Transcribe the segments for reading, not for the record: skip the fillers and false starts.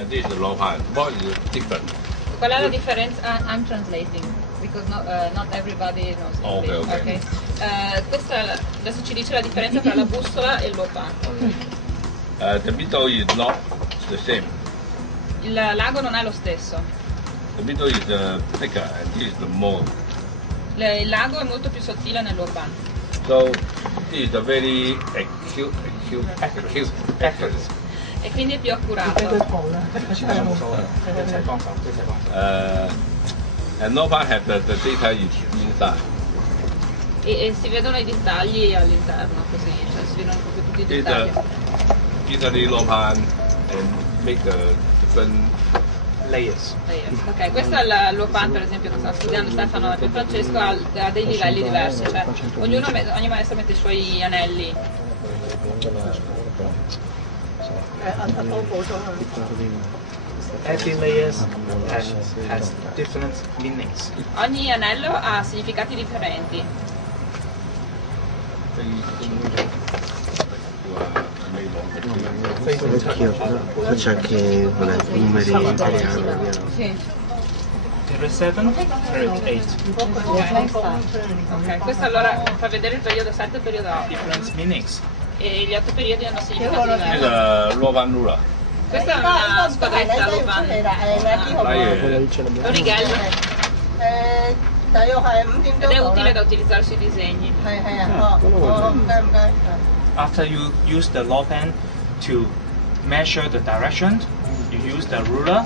And this is low pan. What is different? Qual è la differenza? I'm translating because not everybody knows English. Okay. Questa adesso ci dice la differenza tra la bussola e il low pan. The middle is not the same. Il lago non è lo stesso. The middle is thicker and this is the more. Il lago è molto più sottile nel low pan. So this is a very accurate. E quindi è più accurato. And low pan have the data inside. E si vedono i dettagli all'interno, così, cioè si vedono proprio tutti i dettagli. Italy low pan and make the different layers. Ok, questo è il low pan, per esempio, che sta studiando Stefano e Pierfrancesco, ha dei livelli diversi, cioè ogni maestro mette i suoi anelli. Every layer has different meanings. Ogni anello ha significati differenti. C'è anche numeri italiani. Sì. Period 7, period 8. Ok, questo allora fa vedere il periodo 7 e il periodo 8. Different meanings. E gli 8 periodi hanno significati diversi. This is low pan ruler. Questa è una squadretta low pan. Un righello. Ed è utile da utilizzare sui disegni. After you use the law pen to measure the direction, you use the ruler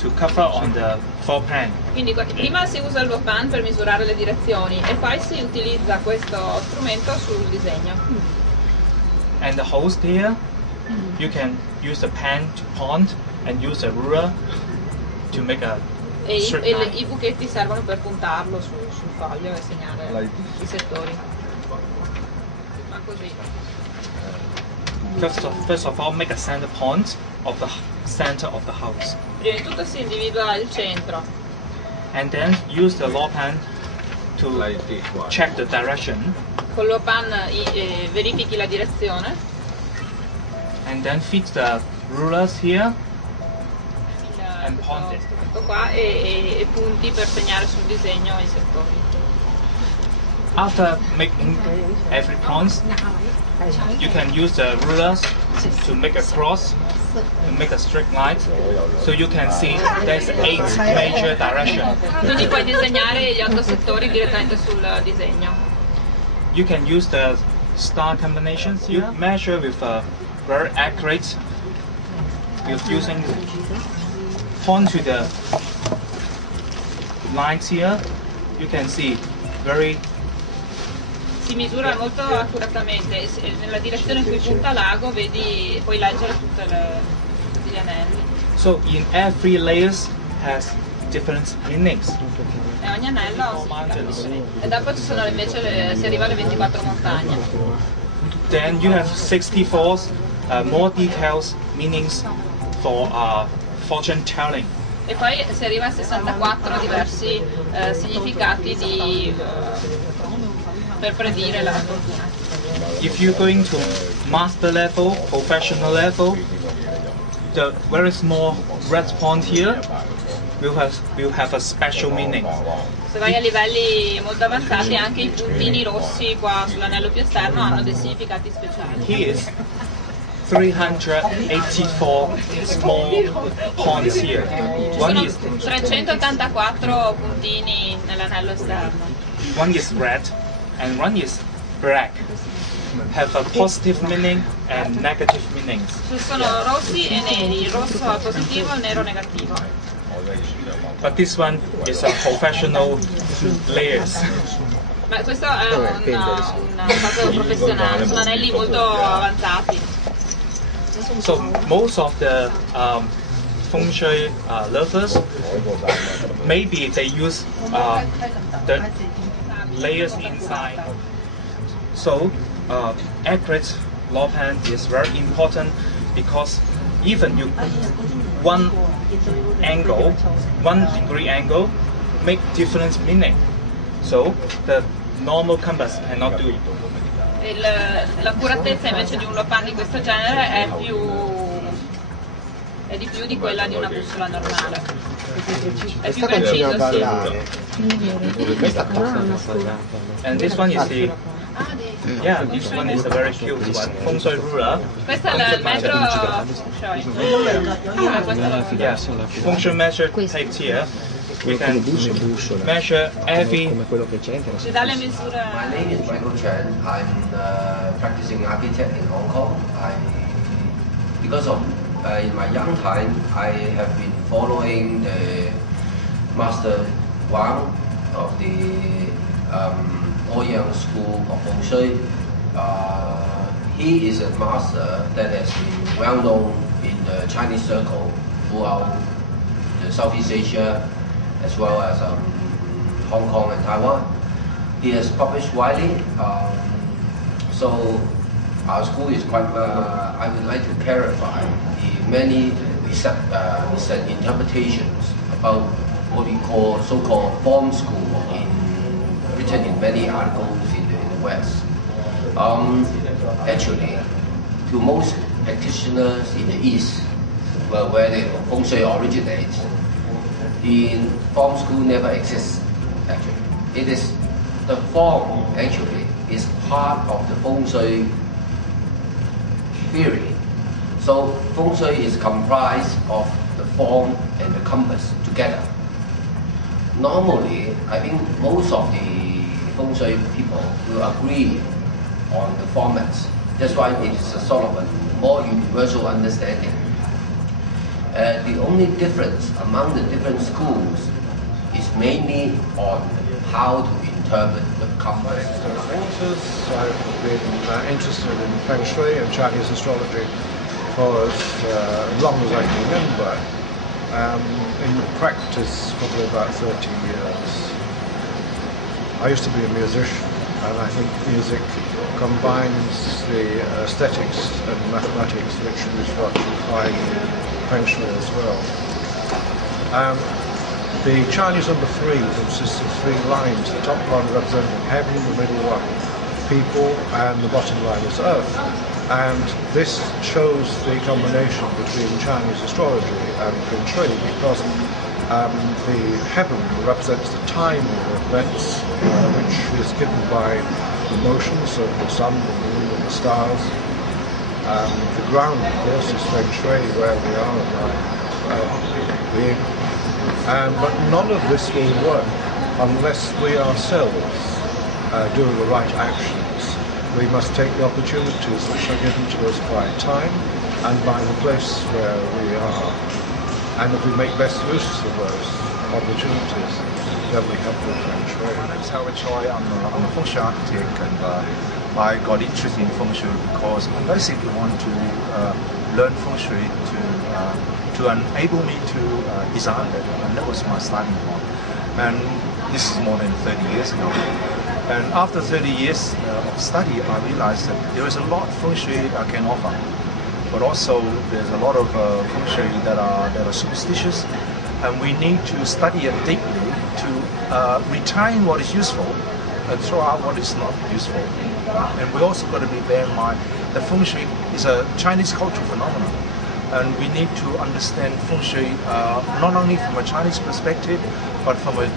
to cover on the floor plan. Quindi prima si usa il low pan per misurare le direzioni e poi si utilizza questo strumento sul disegno. And the holes there, you can use the pen to point and use a ruler to make a straight line. I buchetti servono per puntarlo sul foglio e segnare i settori. Ma così. First of all, make a center point of the center of the house. Prima di tutto si individua il centro. And then use the law pen to check the direction. Con lo pan verifichi la direzione. And then fit the rulers here and point it. Qua e punti per segnare sul disegno i settori. After making every point, you can use the rulers to make a cross, to make a straight line, so you can see there's 8 major directions. Quindi puoi disegnare gli 8 settori direttamente sul disegno. You can use the star combinations. You measure with a very accurate, with using point to the lines here. You can see very. Si misura molto accuratamente e nella direzione in cui punta l'ago vedi, puoi leggere tutti gli anelli. So in every layers has different meanings. E ogni anello ha un significato differente. E dopo ci sono invece si arriva alle 24 montagne. Then you have 64 more details meanings for fortune telling. E poi si arriva a 64 diversi significati per predire la fortuna. If you're going to master level, professional level, the very small red point here will have a special meaning. Se vai a livelli molto avanzati anche i puntini rossi qua sull'anello più esterno hanno dei significati speciali. Here is 384 small points here. One is 384 puntini nell'anello esterno. One is red and one is black. Have a positive meaning and negative meanings. Ci sono rossi e neri, il rosso è positivo e il nero negativo. But this one is a professional layers. Ma questo è una cosa professionale, sono anelli molto avanzati. So most of the Feng Shui lovers, maybe they use the layers inside. So accurate law pen is very important because even you one degree angle make different meaning. So the normal compass cannot do it. L'accuratezza invece di un low pan di questo genere è più è di più di quella di una bussola normale. È più Questa continua a preciso, sì. ballare. Questa cosa non And this one is the, yeah, this one is a very cute one. Feng Shui ruler. Questo è il metro Choy. Yeah, Feng Shui measure taped here. We can measure every. Ci dà le misure. My name is Michael Chen. I'm practicing architect in Hong Kong. Because of in my young time, I have been following the Master Wang of the Ouyang School of Feng Shui. He is a master that has been well known in the Chinese circle throughout the Southeast Asia, as well as Hong Kong and Taiwan. He has published widely, so our school is quite, I would like to clarify the many interpretations about what we call so-called form school written in many articles in the West. Actually, to most practitioners in the East, where the Feng Shui originates, the form school never exists, actually. It is, the form actually is part of the Feng Shui theory. So Feng Shui is comprised of the form and the compass together. Normally, I think most of the Feng Shui people will agree on the formats. That's why it is a sort of a more universal understanding. The only difference among the different schools is mainly on how to interpret the compass. I've been interested in Feng Shui and Chinese astrology for as long as I can remember. In practice, probably about 30 years. I used to be a musician, and I think music combines the aesthetics and mathematics, which is what you find in Feng Shui as well. The Chinese number 3 consists of 3 lines, the top one representing heaven, the middle one people, and the bottom line is earth. And this shows the combination between Chinese astrology and Feng Shui, because the heaven represents the time of events, which is given by the motions of the sun, the moon, and the stars. The ground, of course, is Feng Shui, where we are being. But none of this will work unless we ourselves do the right actions. We must take the opportunities which are given to us by time and by the place where we are. And if we make best use of those opportunities, then we have good Feng Shui. My name is Choy. I'm a Feng Shui architect, and I got interested in Feng Shui because I basically want to learn Feng Shui to enable me to design better, and that was my starting point. And this is more than 30 years ago. And after 30 years of study, I realized that there is a lot of Feng Shui I can offer, but also there's a lot of Feng Shui that are superstitious, and we need to study it deeply to retain what is useful and throw out what is not useful. And we also got to bear in mind that Feng Shui is a Chinese cultural phenomenon, and we need to understand Feng Shui not only from a Chinese perspective, but from a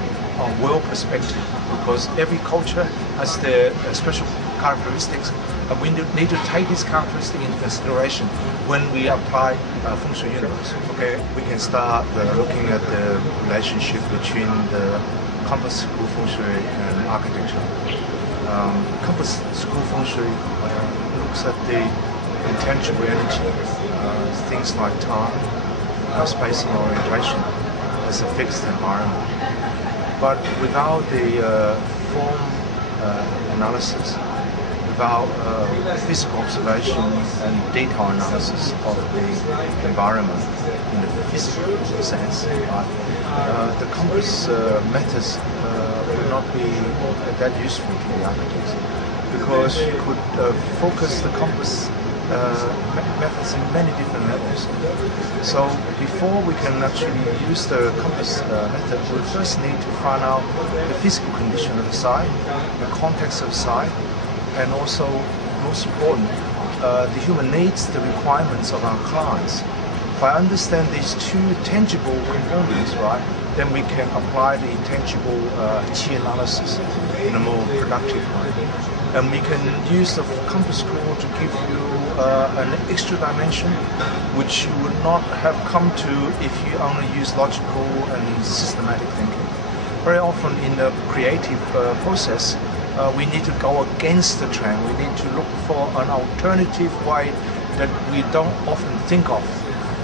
world perspective, because every culture has their special characteristics, and we need to take these characteristics into consideration when we apply Feng Shui universe. Okay, we can start looking at the relationship between the Compass School Feng Shui and architecture. Compass School Feng Shui looks at the intangible energy, things like time, space and orientation as a fixed environment. But without the form analysis, without physical observation and detail analysis of the environment in the physical sense, the compass methods will not be that useful to the architects, because you could focus the compass methods in many different levels. So before we can actually use the compass method, we first need to find out the physical condition of the site, the context of the site, and also, most important, the human needs, the requirements of our clients. If I understand these two tangible components, right, then we can apply the intangible Qi analysis in a more productive way. And we can use the compass score to give you an extra dimension which you would not have come to if you only use logical and systematic thinking. Very often in the creative process, we need to go against the trend. We need to look for an alternative way that we don't often think of.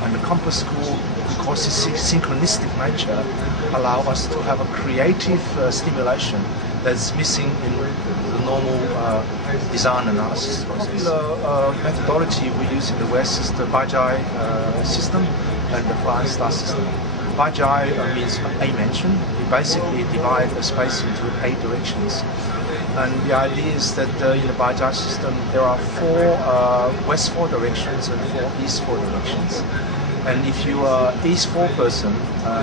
And the compass school, because its synchronistic nature, allow us to have a creative stimulation that's missing in the normal design analysis process. The methodology we use in the West is the Bajai system and the Flying Star system. Bajai means A-mention. We basically divide the space into 8 directions. And the idea is that in the Bajai system there are 4 west 4 directions and 4 east 4 directions. And if you are east 4 person,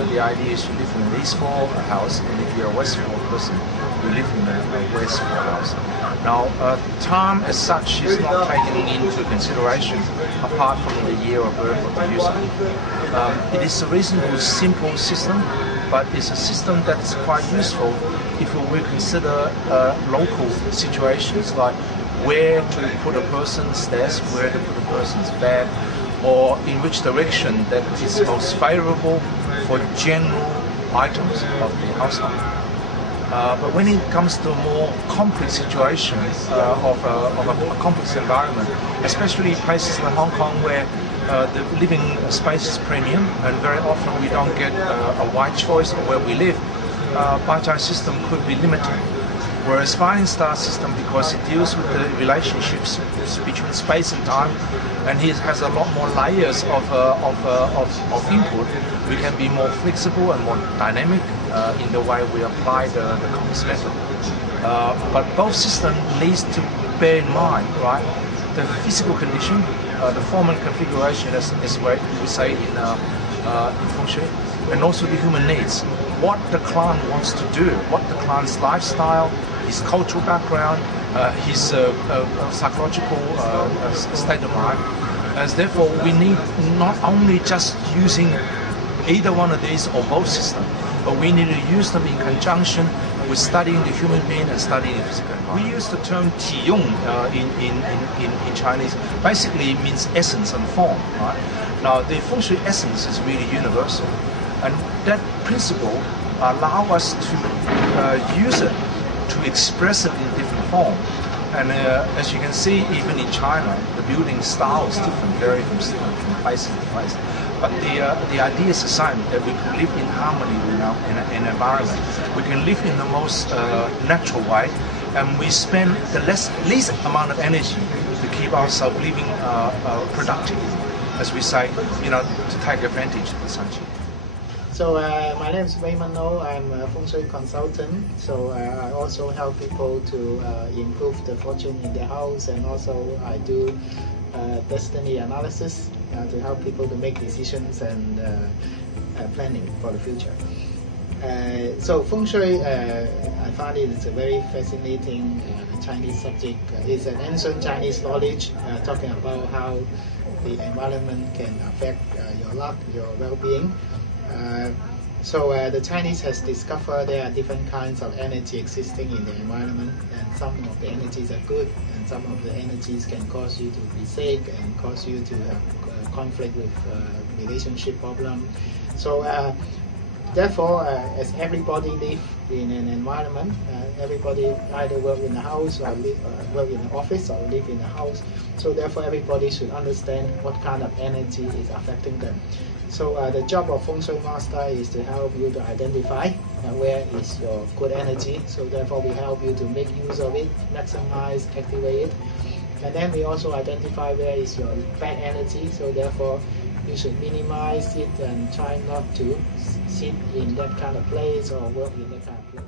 the idea is you live in an east 4 house, and if you're a west 4 person, you live in a west 4 house. Now, time as such is not taken into consideration apart from the year of birth of the user. It is a reasonably simple system, but it's a system that's quite useful if we consider local situations like where to put a person's desk, where to put a person's bed, or in which direction that is most favorable for general items of the household. But when it comes to more complex situations of a complex environment, especially places like Hong Kong where the living space is premium and very often we don't get a wide choice of where we live, Bajai system could be limited. Whereas Flying Star system, because it deals with the relationships between space and time, and it has a lot more layers of input, we can be more flexible and more dynamic in the way we apply the compass method. But both systems needs to bear in mind, right, the physical condition, the form and configuration, as we say in Feng Shui, and also the human needs. What the client wants to do, what the client's lifestyle, his cultural background, his psychological state of mind. As therefore, we need not only just using either one of these or both systems, but we need to use them in conjunction with studying the human being and studying the physical environment. We use the term 体用 in Chinese. Basically, it means essence and form. Right? Now, the Feng Shui essence is really universal, and that principle allows us to use it to express it in different form. And as you can see, even in China, the building style is different, vary from place to place. But the idea is the same, that we can live in harmony with an environment. We can live in the most natural way, and we spend the least amount of energy to keep ourselves living productive, as we say, to take advantage of the sunshine. So my name is Raymond No. I'm a Feng Shui consultant. So I also help people to improve the fortune in their house, and also I do destiny analysis to help people to make decisions and planning for the future. So Feng Shui, I find it is a very fascinating Chinese subject. It's an ancient Chinese knowledge talking about how the environment can affect your luck, your well-being. So the Chinese has discovered there are different kinds of energy existing in the environment, and some of the energies are good, and some of the energies can cause you to be sick and cause you to have conflict with relationship problem. So therefore, as everybody live in an environment, everybody either work in a house or work in an office or live in a house. So therefore, everybody should understand what kind of energy is affecting them. So the job of Feng Shui Master is to help you to identify where is your good energy. So therefore we help you to make use of it, maximize, activate it. And then we also identify where is your bad energy. So therefore you should minimize it and try not to sit in that kind of place or work in that kind of place.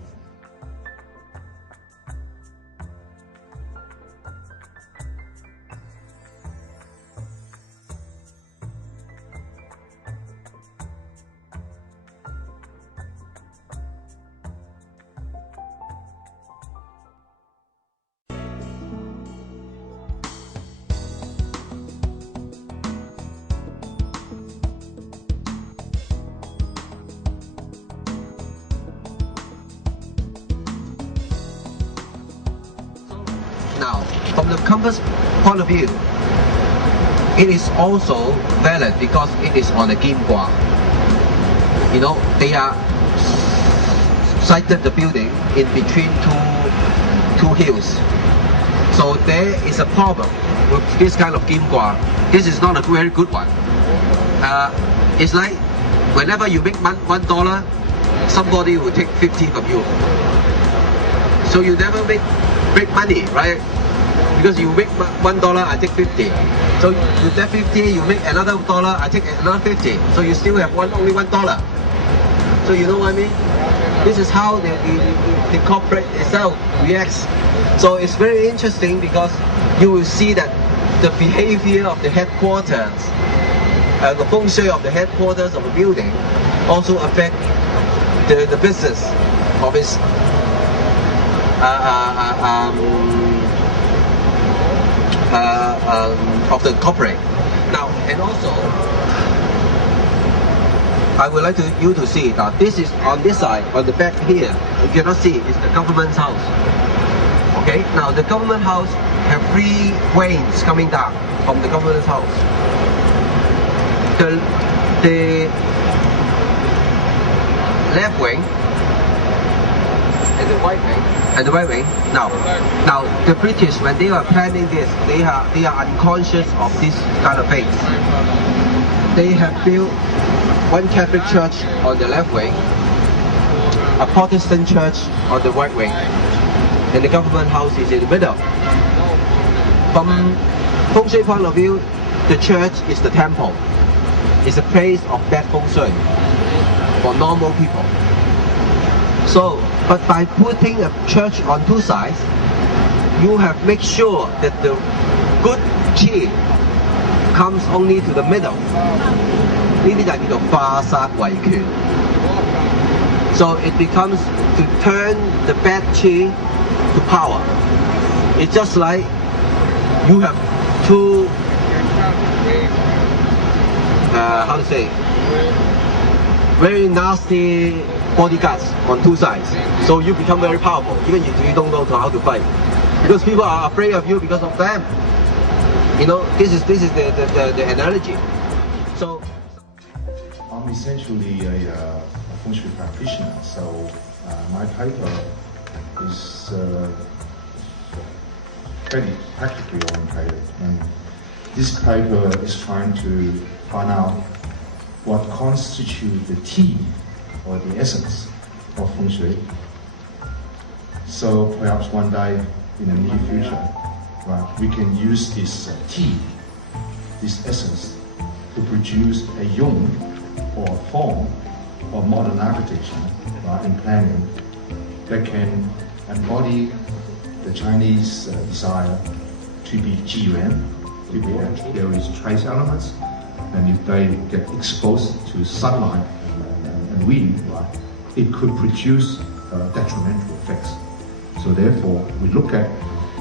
From the compass point of view, it is also valid because it is on the Kim Gua. You know, they are sited the building in between two hills. So there is a problem with this kind of Kim Gua. This is not a very good one. It's like whenever you make $1, somebody will take 50 from you. So you never make money, right? Because you make $1, I take 50. So with that 50, you make another $1, I take another 50. So you still have only $1. So you know what I mean? This is how the corporate itself reacts. So it's very interesting because you will see that the behavior of the headquarters, the feng shui of the headquarters of the building also affect the business of its of the corporate. Now, and also, I would like you to see that this is on this side, on the back here. You cannot see, it's the government's house. Okay, now the government house have 3 wings coming down from the government's house. The left wing and the right wing. Now the British, when they are planning this, they are unconscious of this kind of things. They have built one Catholic church on the left wing, a Protestant church on the right wing, and the government house is in the middle. From feng shui point of view, the church is the temple. It's a place of bad feng shui for normal people. So, but by putting a church on 2 sides, you have make sure that the good qi comes only to the middle. 呢啲就叫做化煞為權。So it becomes to turn the bad qi to power. It's just like you have 2 how to say, very nasty bodyguards on 2 sides. So you become very powerful, even if you don't know how to fight. Because people are afraid of you because of them. You know, this is the analogy. So I'm essentially a Feng Shui practitioner, so my title is very practically oriented. And this title is trying to find out what constitutes the tea or the essence of Feng Shui. So perhaps one day in the near future, right, we can use this tea, this essence, to produce a yung or a form of modern architecture, right, in planning that can embody the Chinese desire to be Jiyuan, to be that there is trace elements, and if they get exposed to sunlight and wind, right, it could produce detrimental effects. So therefore, we look at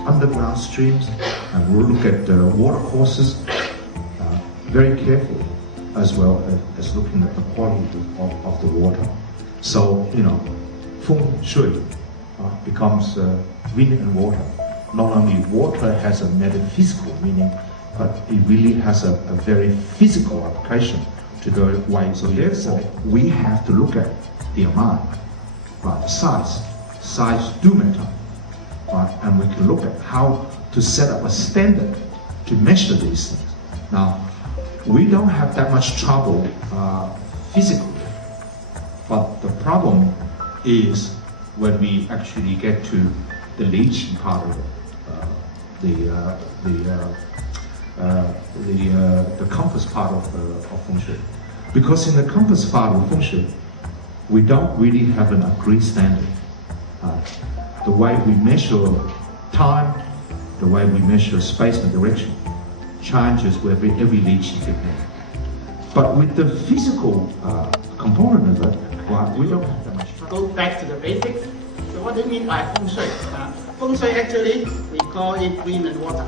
underground streams and we'll look at water courses very carefully, as well as looking at the quality of the water. So, you know, Feng Shui becomes wind and water. Not only water has a metaphysical meaning, but it really has a very physical application to the way. So therefore, we have to look at the amount, right? Size do matter, right? And we can look at how to set up a standard to measure these things. Now, we don't have that much trouble physically, but the problem is when we actually get to the Li Qi part of it, the compass part of Feng Shui. Because in the compass part of Feng Shui, we don't really have an agreed standard. The way we measure time, the way we measure space and direction changes with every Li Qi technique. But with the physical component of it, well, we don't have that much trouble. Go back to the basics. So what do you mean by Feng Shui? Feng Shui actually, we call it wind and water.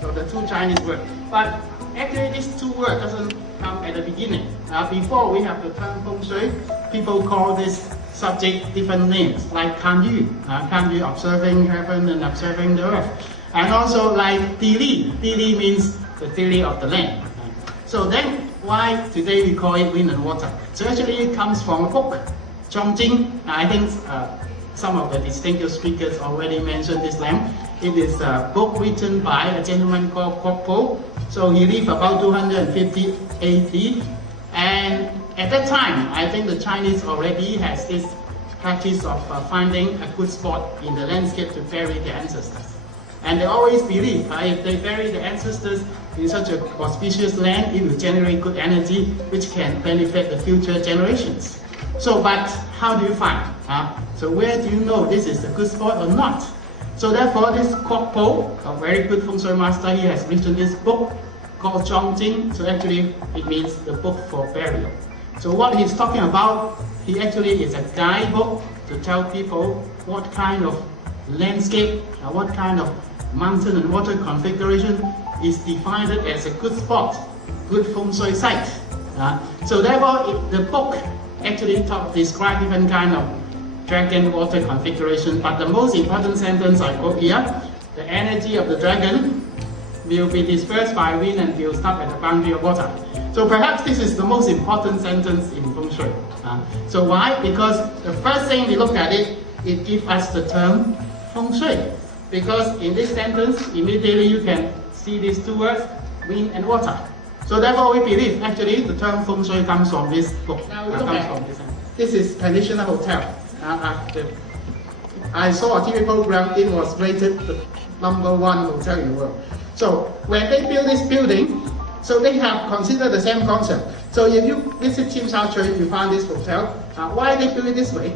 So the 2 Chinese words. But actually these 2 words doesn't come at the beginning. Before we have the term Feng Shui, people call this subject different names, like Kan Yu observing heaven and observing the earth. And also like Dili. Dili means the theory of the land. So then why today we call it wind and water? So actually it comes from a book, Zhongjing. I think some of the distinguished speakers already mentioned this lamp. It is a book written by a gentleman called Po. So he lived about 250 AD. And at that time, I think the Chinese already has this practice of finding a good spot in the landscape to bury their ancestors. And they always believe if they bury the ancestors in such a auspicious land, it will generate good energy which can benefit the future generations. So, but how do you find? So where do you know this is a good spot or not? So therefore, this Kwok Po, a very good Feng Shui master, he has written this book called Zhongjing. So actually, it means the book for burial. So what he's talking about, he actually is a guidebook to tell people what kind of landscape, what kind of mountain and water configuration is defined as a good spot, good Feng Shui site. So therefore, the book actually describes different kind of dragon water configuration, but the most important sentence I quote here, the energy of the dragon will be dispersed by wind and will stop at the boundary of water. So perhaps this is the most important sentence in Feng Shui. So why? Because the first thing we look at it gives us the term Feng Shui. Because in this sentence, immediately you can see these two words, wind and water. So therefore we believe actually the term Feng Shui comes from this book. Now we look at this is traditional hotel. I saw a TV program, it was rated the #1 hotel in the world. So when they build this building, so they have considered the same concept. So if you visit Tsim Sha Tsui, you find this hotel. Why they build it this way?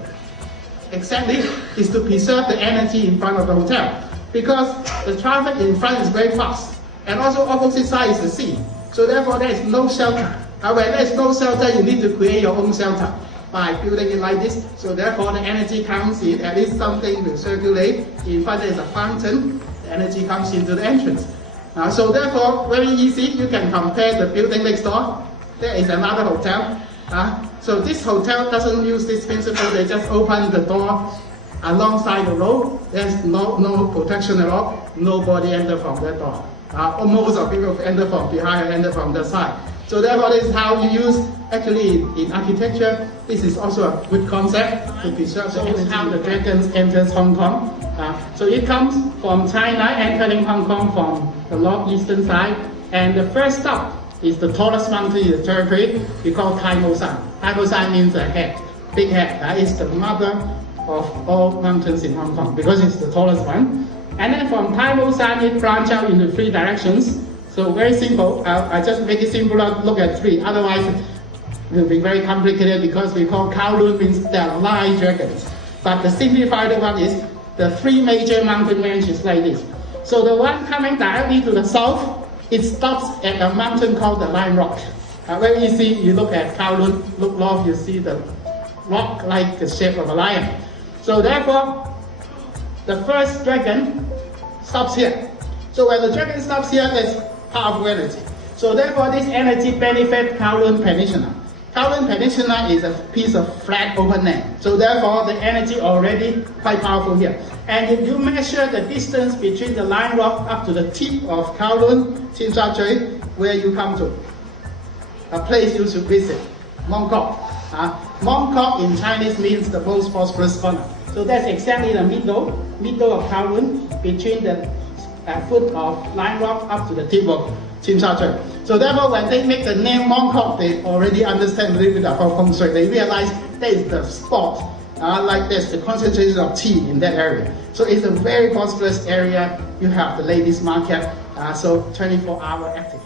Exactly, is to preserve the energy in front of the hotel. Because the traffic in front is very fast. And also opposite side is the sea. So therefore there is no shelter. When there is no shelter, you need to create your own shelter by building it like this. So therefore the energy comes in, at least something will circulate. In front there is a fountain, the energy comes into the entrance. So therefore, very easy, you can compare the building next door. There is another hotel. So this hotel doesn't use this principle, they just open the door alongside the road. There's no protection at all, nobody enter from that door. Most of people enter from behind, enter from the side. So therefore, this is how you use, actually in architecture, this is also a good concept to preserve the energy. How the dragons enters Hong Kong. So it comes from China, entering Hong Kong from the northeastern side. And the first stop is the tallest mountain in the territory, we call Tai Mo San. Tai Mo San means a head, big head. It's the mother of all mountains in Hong Kong because it's the tallest one. And then from Tai Mo San, it branches out into 3 directions. So very simple. I just make it simple, look at 3. Otherwise, it will be very complicated because we call Kowloon means there are 9 dragons. But the simplified one is the 3 major mountain ranges like this. So the one coming directly to the south, it stops at a mountain called the Lion Rock. Very easy, you look at Kowloon, look north, you see the rock like the shape of a lion. So therefore, the first dragon stops here. So when the dragon stops here, there's powerful energy. So therefore, this energy benefits Kowloon Peninsula. Kowloon Peninsula is a piece of flat open land. So therefore, the energy already quite powerful here. And if you measure the distance between the Lion Rock up to the tip of Kowloon, Tsim Sha Tsui, where you come to, a place you should visit, Mong Kok. Mong Kok in Chinese means the most prosperous corner. So that's exactly the middle of Kowloon, between the foot of Lion Rock up to the tip of Tsim Sha Tsui. So therefore, when they make the name Mong Kok, they already understand a little bit about Feng Shui. They realize that is the spot, like there's the concentration of qi in that area. So it's a very prosperous area. You have the ladies' market, so 24-hour active.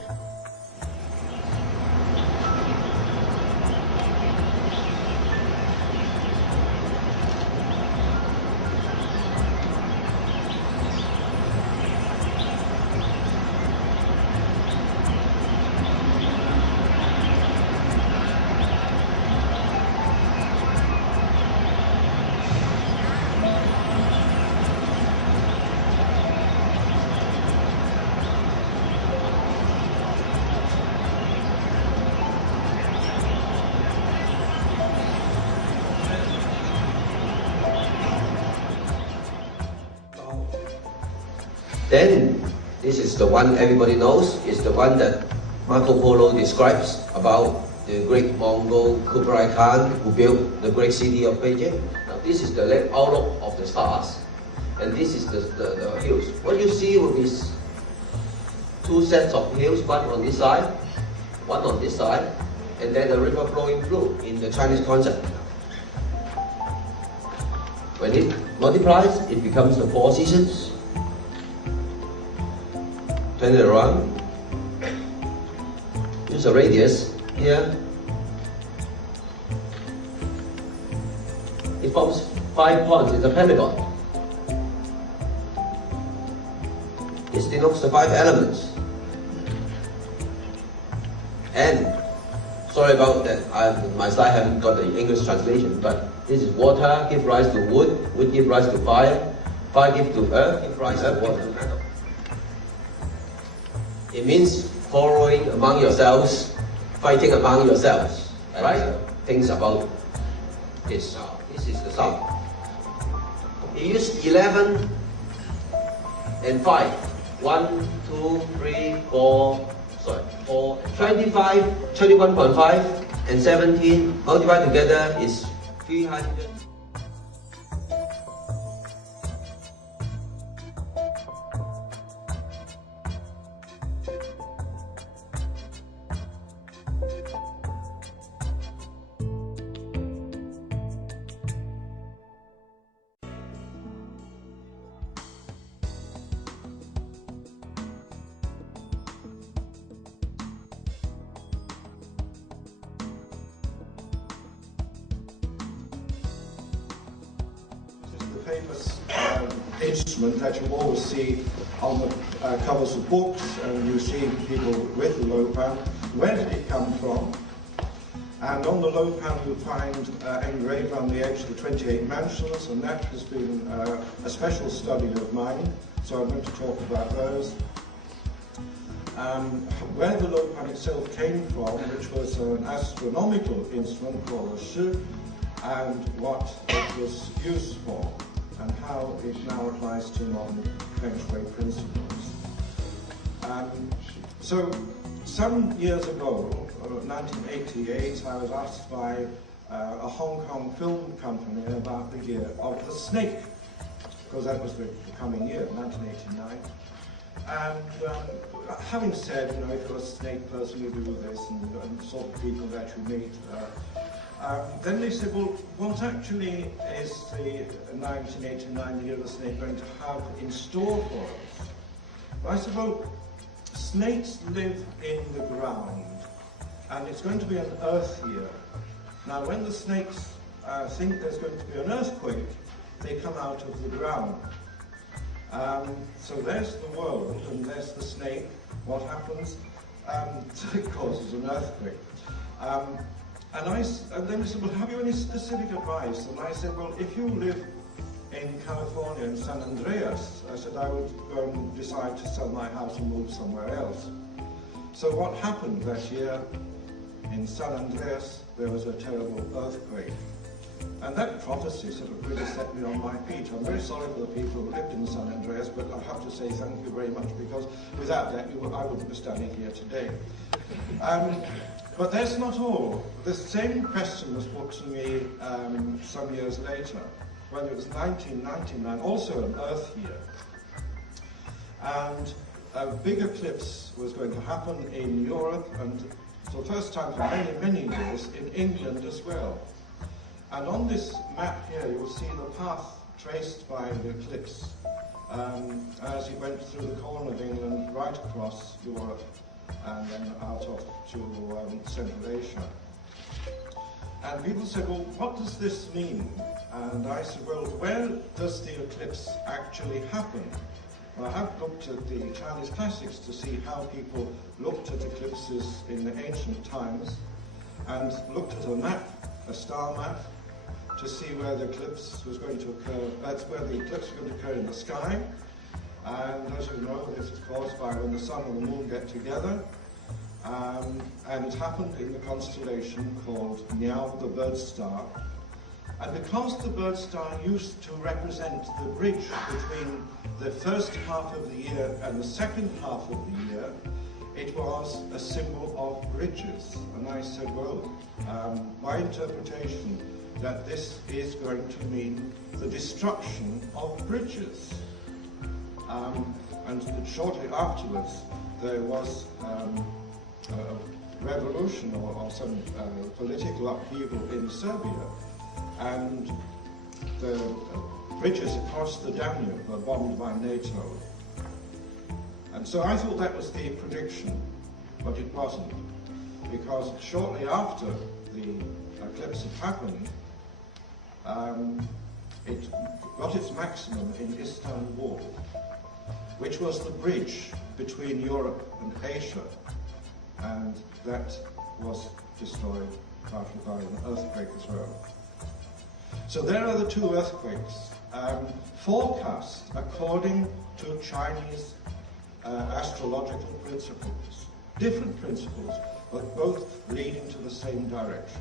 Then, this is the one everybody knows, is the one that Marco Polo describes about the great Mongol Kublai Khan who built the great city of Beijing. Now, this is the outlook of the stars, and this is the hills. What you see will be two sets of hills, one on this side, one on this side, and then the river flowing through in the Chinese concept. When it multiplies, it becomes the 4 seasons. Turn it around. Use a radius here. It forms 5 points. It's a pentagon. It denotes the 5 elements. And sorry about that, my slide haven't got the English translation, but this is water, give rise to wood, wood give rise to fire, fire give to earth, give rise to water. It means quarreling among yourselves, fighting among yourselves, right? Things about this. This is the sound. He used 11 and 5. 1, 2, 3, 4, 25, 21.5 and 17 multiplied together is 300. Famous instrument that you always see on the covers of books, and you see people with the low pan. Where did it come from? And on the low pan you find engraved on the edge the 28 mansions, and that has been a special study of mine, so I'm going to talk about those. Where the low pan itself came from, which was an astronomical instrument called a shi, and what it was used for, and how it now applies to modern Feng Shui principles. So, some years ago, 1988, I was asked by a Hong Kong film company about the year of the snake, because that was the coming year, 1989. And having said, you know, if you're a snake person, you do this, and sort of people that you meet, then they said, well, what actually is the 1989, the year of the snake, going to have in store for us? I said, well, snakes live in the ground, and it's going to be an earth year. Now, when the snakes think there's going to be an earthquake, they come out of the ground. So there's the world, and there's the snake. What happens? It causes an earthquake. And then they said, well, have you any specific advice? And I said, well, if you live in California, in San Andreas, I said I would go and decide to sell my house and move somewhere else. So what happened that year in San Andreas? There was a terrible earthquake. And that prophecy sort of really set me on my feet. I'm very sorry for the people who lived in San Andreas, but I have to say thank you very much, because without that, I wouldn't be standing here today. But that's not all. The same question was put to me some years later, when it was 1999, also an Earth year. And a big eclipse was going to happen in Europe, and for the first time for many, many years, in England as well. And on this map here, you'll see the path traced by the eclipse as it went through the corner of England, right across Europe, and then out to Central Asia. And people said, well, what does this mean? And I said, well, where does the eclipse actually happen? Well, I have looked at the Chinese classics to see how people looked at eclipses in the ancient times, and looked at a map, a star map, to see where the eclipse was going to occur. That's where the eclipse was going to occur in the sky. And as you know, this is caused by when the sun and the moon get together. And it happened in the constellation called Niao, the bird star. And because the bird star used to represent the bridge between the first half of the year and the second half of the year, it was a symbol of bridges. And I said, well, my interpretation that this is going to mean the destruction of bridges. And shortly afterwards, there was a revolution or some political upheaval in Serbia, and the bridges across the Danube were bombed by NATO. And so I thought that was the prediction, but it wasn't, because shortly after the eclipse had happened, it got its maximum in Istanbul, which was the bridge between Europe and Asia, and that was destroyed partly by an earthquake as well. So there are the two earthquakes, forecast according to Chinese astrological principles. Different principles, but both leading to the same direction.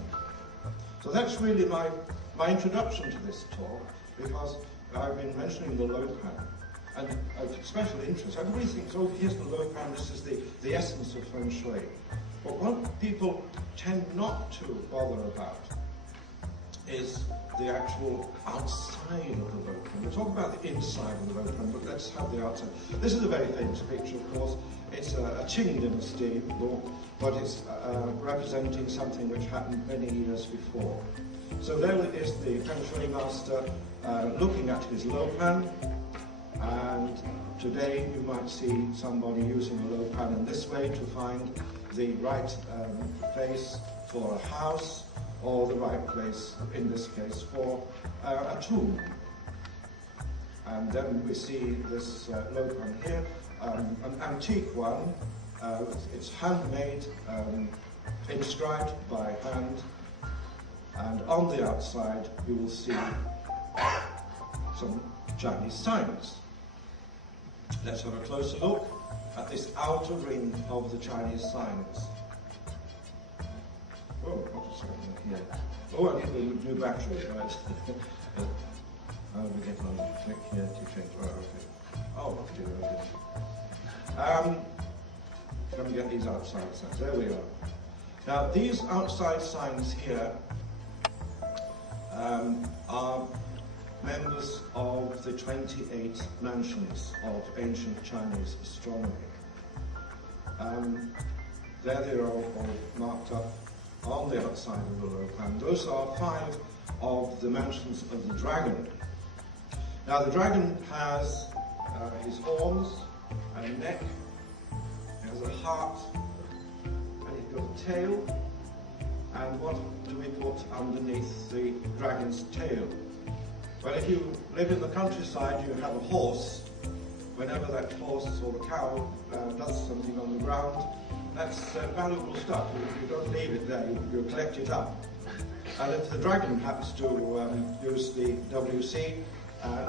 So that's really my introduction to this talk, because I've been mentioning the Lopan. And of special interest, everybody thinks, oh, here's the Lopan, this is the essence of Feng Shui. But what people tend not to bother about is the actual outside of the Lopan. We'll talk about the inside of the Lopan, but let's have the outside. This is a very famous picture, of course. It's a Qing dynasty book, but it's representing something which happened many years before. So there is the Feng Shui master looking at his Lopan. And today you might see somebody using a Lopan in this way to find the right place for a house, or the right place, in this case, for a tomb. And then we see this Lopan here, an antique one. It's handmade, inscribed by hand, and on the outside you will see some Chinese signs. Let's have a closer look at this outer ring of the Chinese signs. Oh, what a second here. Oh, I need the new battery, right? How do we get on? Click here to change. Oh, okay. Oh, okay. Let me get these outside signs. There we are. Now, these outside signs here are members of the 28 mansions of ancient Chinese astronomy. There they are all marked up on the outside of the Lopan. Those are 5 of the mansions of the dragon. Now the dragon has his horns and a neck, it has a heart, and it's got a tail. And what do we put underneath the dragon's tail? Well, if you live in the countryside, you have a horse. Whenever that horse or the cow does something on the ground, that's valuable stuff. You don't leave it there, you collect it up. And if the dragon happens to use the WC,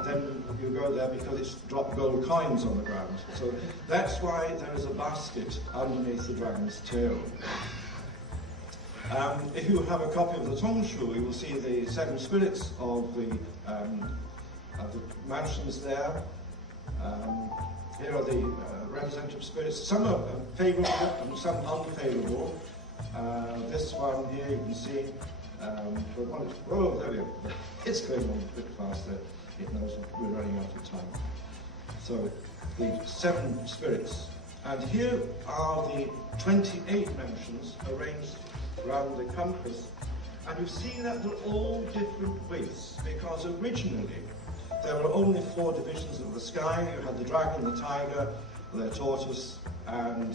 then you go there because it's dropped gold coins on the ground. So that's why there is a basket underneath the dragon's tail. If you have a copy of the Feng Shui, you will see the 7 spirits of the mansions there. Here are the representative spirits. Some are favourable and some unfavourable. This one here you can see. Oh, there we go. It's going on a bit faster. It knows we're running out of time. So the 7 spirits. And here are the 28 mansions arranged around the compass, and you see that they're all different widths, because originally there were only 4 divisions of the sky. You had the dragon, the tiger, the tortoise, and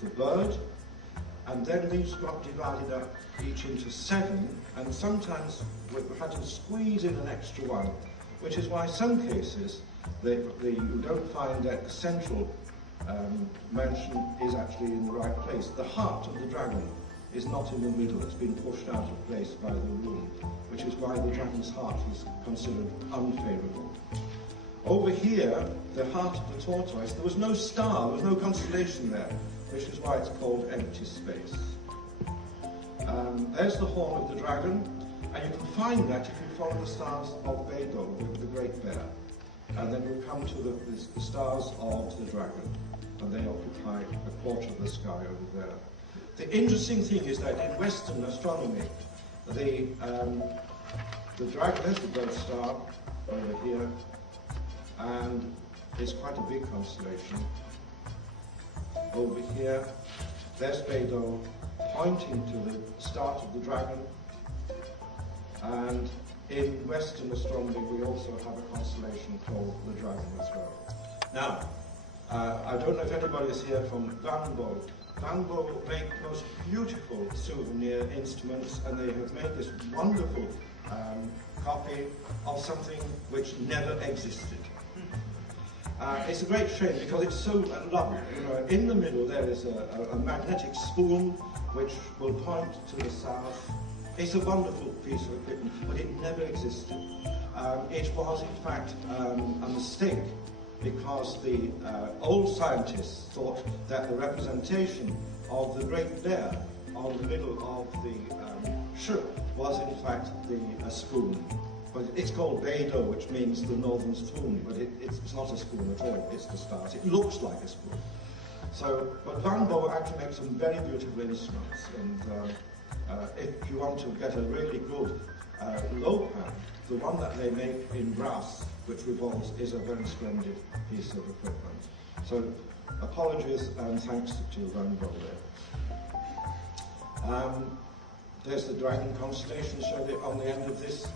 the bird, and then these got divided up each into 7, and sometimes we had to squeeze in an extra one, which is why in some cases you don't find that the central mansion is actually in the right place. The heart of the dragon is not in the middle, it's been pushed out of place by the room, which is why the dragon's heart is considered unfavourable. Over here, the heart of the tortoise, there was no star, there was no constellation there, which is why it's called empty space. There's the horn of the dragon, and you can find that if you follow the stars of Beidou, the Great Bear. and then we come to the stars of the dragon, and they occupy a quarter of the sky over there. The interesting thing is that in Western astronomy, the dragon is the birth star over here, and it's quite a big constellation. Over here, there's Beidou pointing to the start of the dragon, and in Western astronomy we also have a constellation called the dragon as well. Now, I don't know if anybody is here from Guangbo. Guangbo make most beautiful souvenir instruments, and they have made this wonderful copy of something which never existed. It's a great shame because it's so lovely. You know, in the middle there is a magnetic spoon which will point to the south. It's a wonderful piece of equipment, but it never existed. It was in fact a mistake, because the old scientists thought that the representation of the Great Bear on the middle of the ship was in fact a spoon. But it's called Beidou, which means the northern spoon, but it's not a spoon at all, it's the stars. It looks like a spoon. So, but Guangbo actually makes some very beautiful instruments, and if you want to get a really good low pan, the one that they make in brass, which revolves, is a very splendid piece of equipment. So, apologies and thanks to Guangbo there. There's the dragon constellation shown on the end of this.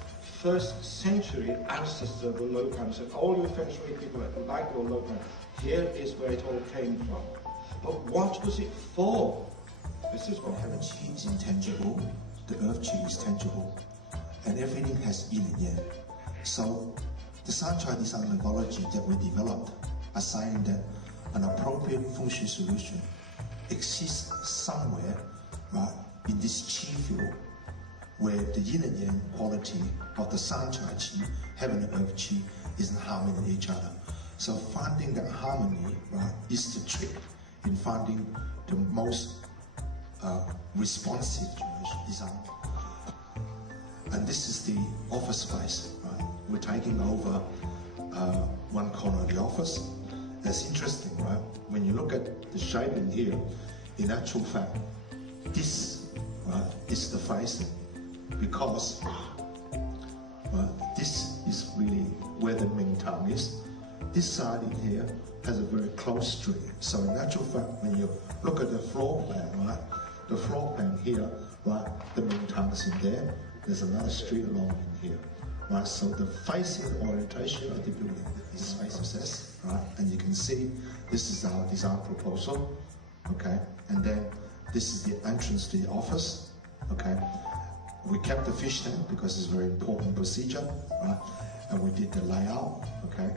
First century ancestor of the low pan. So all you Feng Shui people that like your low pan, here is where it all came from. But what was it for? This is what heaven qi is intangible, the earth qi is tangible, and everything has yin and yang. So the San Chinese mythology that we developed, assigning that an appropriate Feng Shui solution exists somewhere, right, in this qi field, where the yin and yang quality of the San Chai Qi, heaven and earth Qi, is in harmony with each other. So finding that harmony, right, is the trick in finding the most responsive design. And this is the office space, right? We're taking over one corner of the office. That's interesting, right? When you look at the shaping here, in actual fact, this, right, is the facing. Because this is really where the main tongue is. This side in here has a very close street. So in actual fact, when you look at the floor plan, right, the floor plan here, right, the main tongue is in there. There's another street along in here, right. So the facing orientation of the building is space S, right. And you can see this is our design proposal, okay. And then this is the entrance to the office, okay. We kept the fish tank because it's a very important procedure, right? And we did the layout, okay?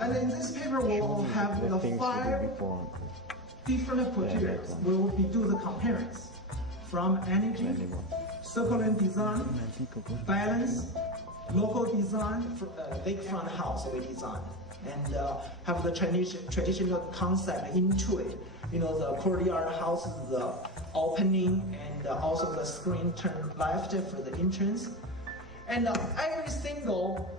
And in this paper, we will have the 5 different criteria. We will do the comparison from energy, circular design, balance, local design, lakefront house we design, and have the traditional concept into it. You know, the courtyard house, the opening, and also the screen turn left for the entrance. And every single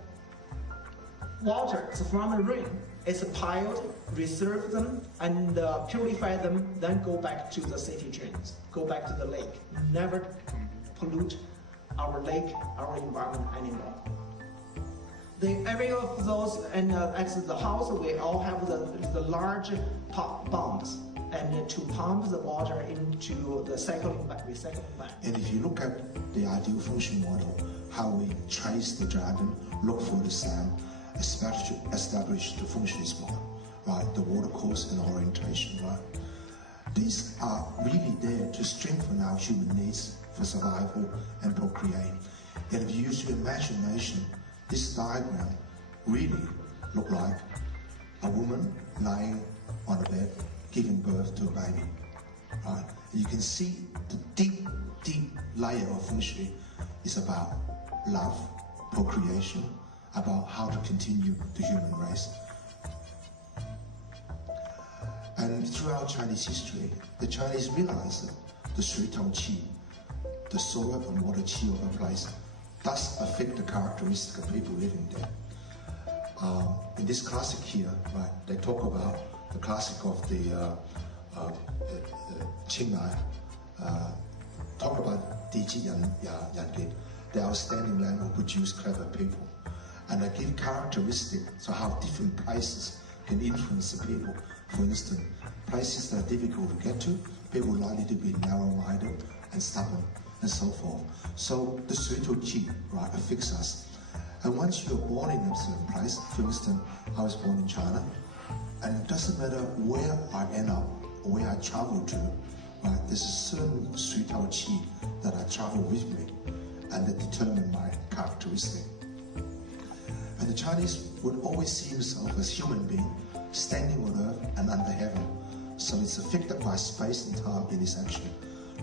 water from the rain is piled, reserve them, and purify them, then go back to the city drains, go back to the lake. Never pollute our lake, our environment anymore. Every of those, and at the house, we all have the large pumps, and to pump the water into the recycling bag. And if you look at the ideal Feng Shui model, how we trace the dragon, look for the sand, establish the Feng Shui spot, right? The water course and orientation, right? These are really there to strengthen our human needs for survival and procreate. And if you use your imagination, this diagram really look like a woman lying on a bed giving birth to a baby, right? And you can see the deep layer of Feng Shui is about love, procreation, about how to continue the human race. And throughout Chinese history, the Chinese realized that the Shui Tong Qi, the soil and water qi of a place, does affect the characteristic of people living there. In this classic here, right, they talk about the classic of the Qinghai, talk about Diji Yange, the outstanding land who produce clever people. And I give characteristics, so how different prices can influence the people. For instance, prices that are difficult to get to, people likely to be narrow-minded and stubborn, and so forth. So the spiritual qi, right, affects us. And once you're born in a certain place, for instance, I was born in China, and it doesn't matter where I end up or where I travel to, right, there's a certain spiritual qi that I travel with me, and that determine my characteristic. And the Chinese would always see himself as human being, standing on earth and under heaven. So it's affected by space and time in his action.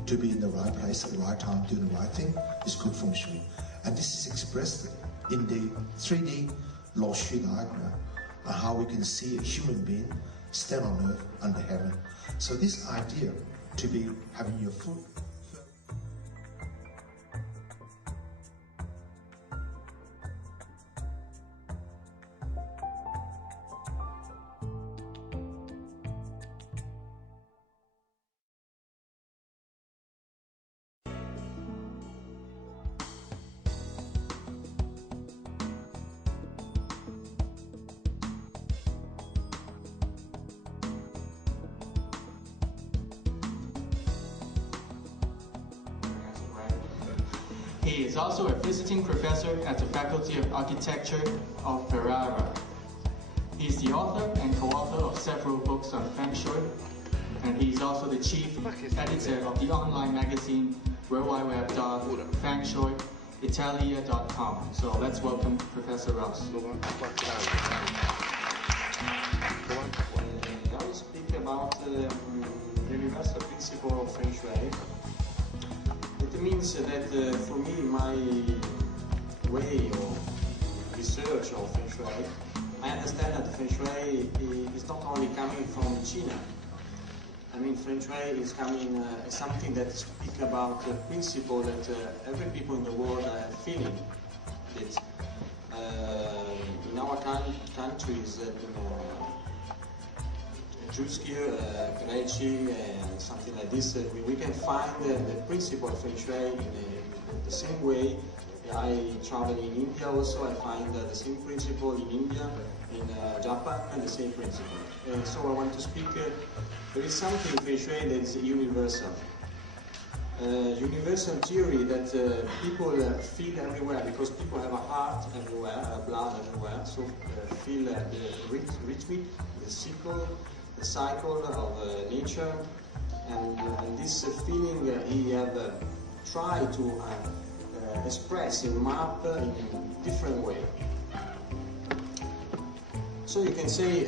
To be in the right place at the right time, doing the right thing, is good Feng Shui. And this is expressed in the 3D Lo Shui diagram, on how we can see a human being stand on earth under heaven. So this idea to be having your foot He is also a visiting professor at the Faculty of Architecture of Ferrara. He is the author and co-author of several books on Feng Shui, and he is also the chief editor of the online magazine worldwideweb.fengshuiitalia.com. So let's welcome Professor Ross. I will speak about the universal principle of Feng Shui. It means that for me, my way of research of Feng Shui, I understand that Feng Shui is not only coming from China. I mean, Feng Shui is coming something that speaks about the principle that every people in the world are feeling it. In our countries, Etrusky, Greci, and something like this, we can find the principle of Feng Shui in the same way. I travel in India also, I find the same principle in India, in Japan, and the same principle. So I want to speak, there is something in Feng Shui that is universal. Universal theory that people feel everywhere, because people have a heart everywhere, a blood everywhere, so feel the rhythm, the cycle of nature, and this feeling he have tried to express in map in different way. So you can say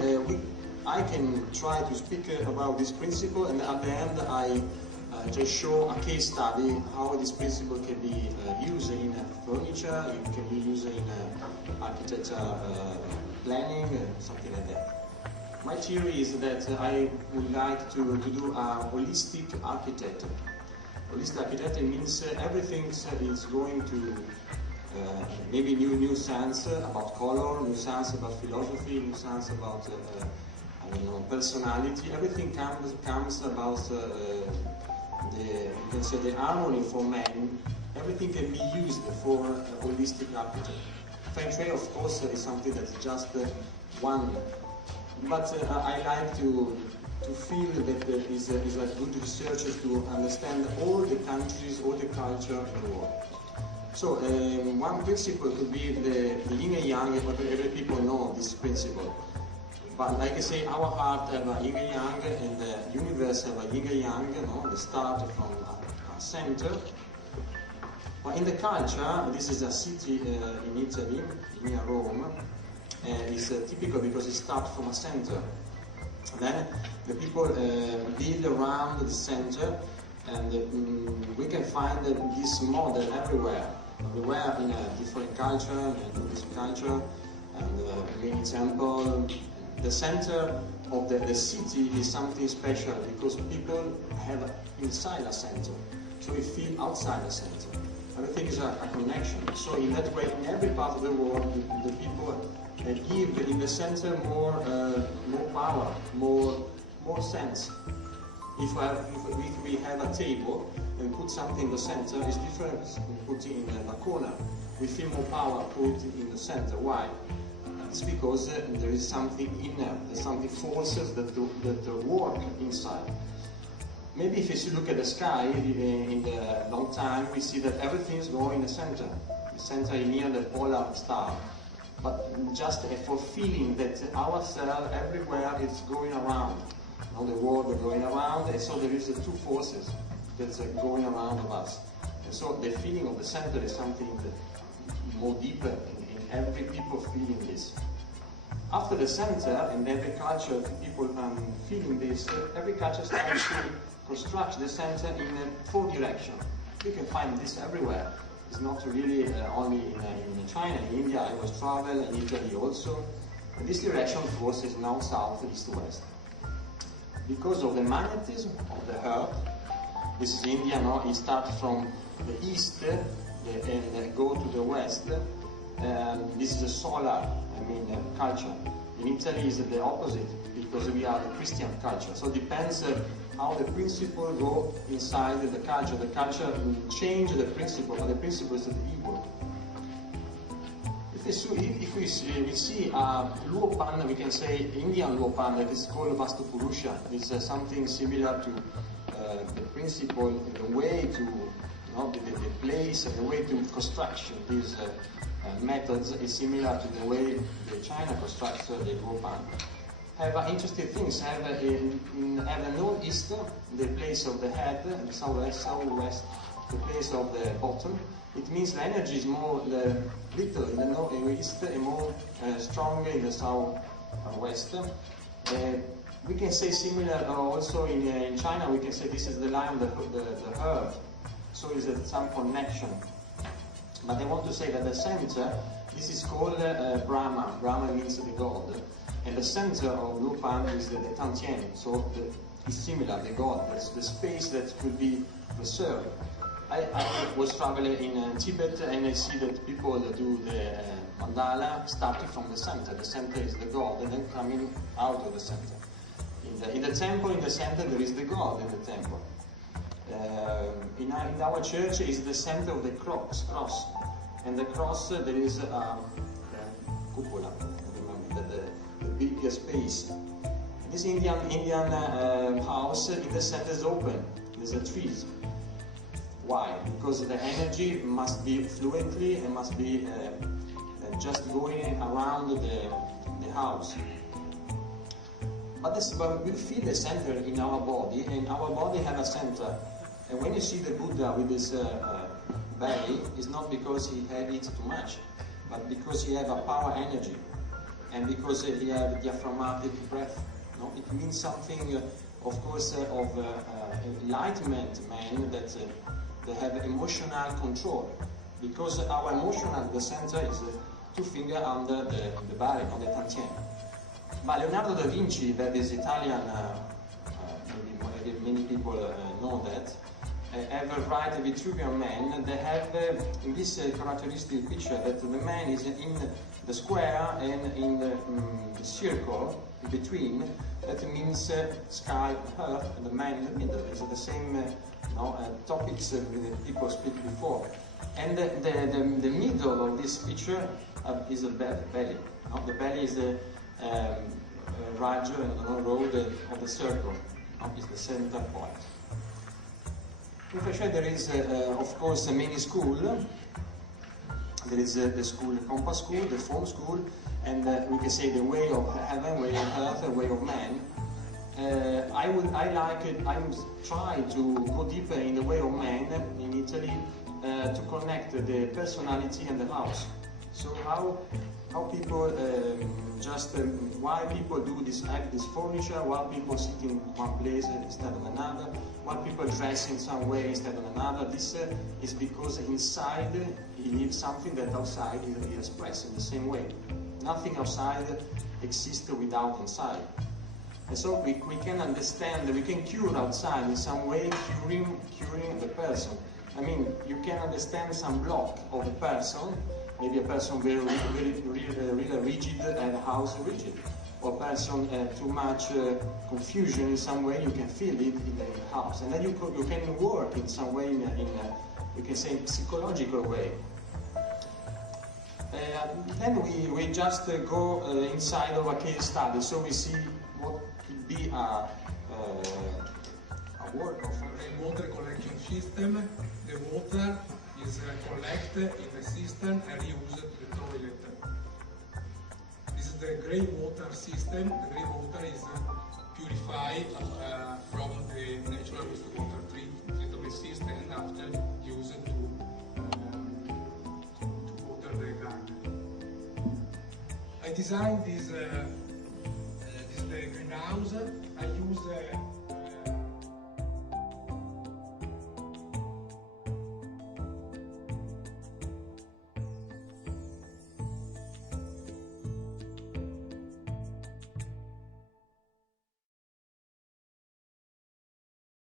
I can try to speak about this principle, and at the end I just show a case study how this principle can be used in furniture, it can be used in architecture planning, something like that. My theory is that I would like to do a holistic architecture. Holistic architecture means everything is going to maybe new sense about color, new sense about philosophy, new sense about I don't know, personality. Everything comes about you can say the harmony for man. Everything can be used for holistic architecture. Feng Shui, of course, is something that is just one. But I like to feel that is a good researcher to understand all the countries, all the culture in the world. So one principle could be the yin and yang, but every people know this principle. But like I say, our heart have a yin and yang, and the universe have a yin and yang, they start from a center. But in the culture, this is a city in Italy, near Rome, and it's typical because it starts from a center. Then the people build around the center, and we can find this model everywhere in a different culture, in a Buddhist culture, and many temples. The center of the city is something special, because people have inside a center, so we feel outside a center. Everything is a connection. So in that way, in every part of the world, the people give in the center more power, more sense. If we have a table and put something in the center, it's different from putting in a corner. We feel more power put in the center. Why? It's because there is something inner, there's something forces that work inside. Maybe if you look at the sky in the long time, we see that everything is going in the center. The center is near the polar star. But just for feeling that our cell everywhere is going around. You know, the world is going around, and so there is the two forces that's going around of us. And so the feeling of the center is something that more deeper in every people feeling this. After the center, in every culture, people feeling this, every culture starts to construct the center in 4 directions. You can find this everywhere. It's not really only in China, in India, I was travel, in Italy also. And this direction, of course, is now south, east, west. Because of the magnetism of the earth, this is India, no? It starts from the east and go to the west. This is a solar, culture. In Italy is the opposite, because we are a Christian culture. So it depends how the principle go inside the culture. The culture change the principle, but the principle is equal. If we see Luo Pan, we can say Indian Luo Pan that is called Vastupurusha. It's something similar to the principle, the way to, the place and the way to construction. These methods is similar to the way the China constructs the Luo Pan. Have interesting things. Have the northeast, the place of the head, and the southwest, the place of the bottom. It means the energy is more little in the northeast and more stronger in the southwest. We can say similar also in China. We can say this is the line of the earth. So is some connection. But I want to say that the center, this is called Brahma. Brahma means the God. And the center of Luo Pan is the Tantien. So it's similar, the God. That's the space that could be reserved. I was traveling in Tibet, and I see that people do the mandala starting from the center. The center is the God, and then coming out of the center. In the temple, in the center, there is the God in the temple. In our church is the center of the cross. And the cross, there is a cupola, the big space. This Indian house, in the center is open. There's a trees. Why? Because the energy must be fluently and must be just going around the house. But we feel the center in our body, and our body has a center. And when you see the Buddha with this belly, it's not because he had eaten too much, but because he has a power energy, and because he has diaphragmatic breath. No? It means something, of course, of enlightenment man that they have emotional control, because our emotional, the center is 2 fingers under the belly, on the tantien. But Leonardo da Vinci, that is Italian, maybe many people know that, ever write the Vitruvian Man. They have in this characteristic picture that the man is in the square and in the circle in between. That means sky, earth, and the man in the middle. It's the same topics people speak before. And the middle of this picture is a belly. The belly is the raggio and road of the circle. Is the center point. In Feng Shui there is, of course, many schools. There is the school, the compass school, the form school, and we can say the way of heaven, way of earth, the way of man. I'm trying to go deeper in the way of man in Italy to connect the personality and the house. So how people why people do this, have this furniture, why people sit in one place instead of another, why people dress in some way instead of another. This is because inside he needs something that outside he expresses in the same way. Nothing outside exists without inside. And so we can understand, we can cure outside in some way, curing the person. I mean, you can understand some block of a person, maybe a person really rigid and house rigid, or a person too much confusion in some way, you can feel it in the house. And then you can work in some way, in you can say, psychological way. Then we just go inside of a case study, so we see what could be a work of a water collection system. The water is collected in the system and used to the toilet. This is the grey water system. The grey water is purified from the natural wastewater treatment system and after used to water the garden. I designed this the greenhouse.